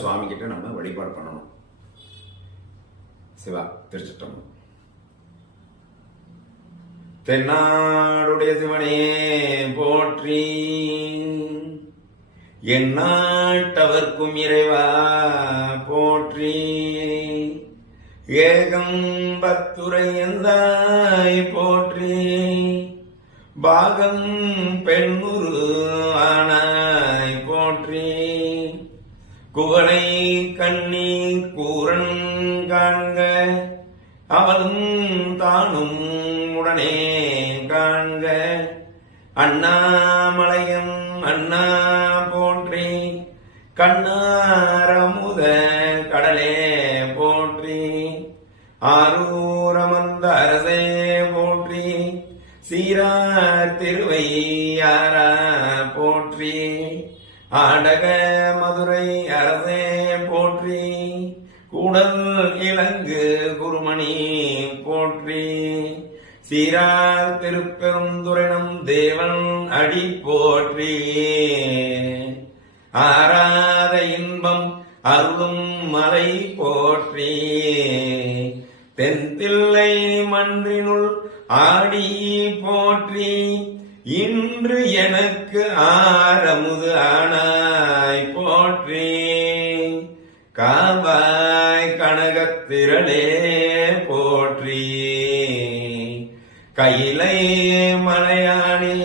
சுவாமி கிட்ட நம்ம வழிபாடு பண்ணணும். சிவா திருச்சிட்டம்பலம். தென்னாடுடைய சிவனே போற்றி, எந்நாட்டவர்க்கும் இறைவா போற்றி, ஏகம்பத்துரை எந்தாய் போற்றி, பாகம் பெண்ணுரு ஆனாய் போற்றி, குவளை கண்ணி கூரன் காண்க அவளும் தானும் உடனே காண்க, அண்ணாமலையம் அண்ணா போற்றி, கண்ணாரமுத கடலே போற்றி, ஆரூரமந்த அரசே போற்றி, சீரார் திருவையாரா போற்றி, ஆடக மதுரை அரசே போற்றி, கூடல் இலங்கு குருமணி போற்றி, சீரார் திருப்பெருந்துறைனம் தேவன் அடி போற்றி, ஆராத இன்பம் அருளும் மலை போற்றி, தென்தில்லை மன்றினுள் ஆடி போற்றி, இன்று எனக்கு ஆரமுது ஆனாய் போற்றி, காவாய் கனகத்திரளே போற்றி, கையிலை மலையானே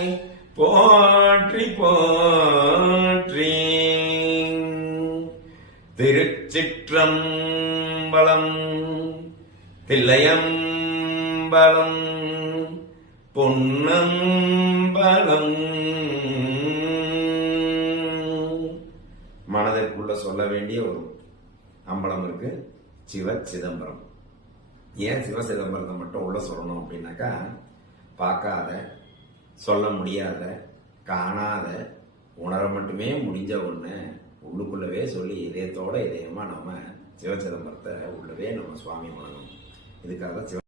போற்றி போற்றி. திருச்சிற்றம்பலம். தில்லையம்பலம் பொன்னம்பலம். மனதிற்குள்ள சொல்ல வேண்டிய ஒரு அம்பலம் இருக்கு, சிவ சிதம்பரம். ஏன் சிவ சிதம்பரத்தை மட்டும் உள்ள சொல்லணும் அப்படின்னாக்கா, பார்க்காத, சொல்ல முடியாத, காணாத, உணர மட்டுமே முடிஞ்ச ஒண்ணு உள்ளுக்குள்ளவே சொல்லி இதயத்தோட இதயமா நம்ம சிவ சிதம்பரத்தை உள்ளவே நம்ம சுவாமி வணங்கணும். இதுக்காக சிவ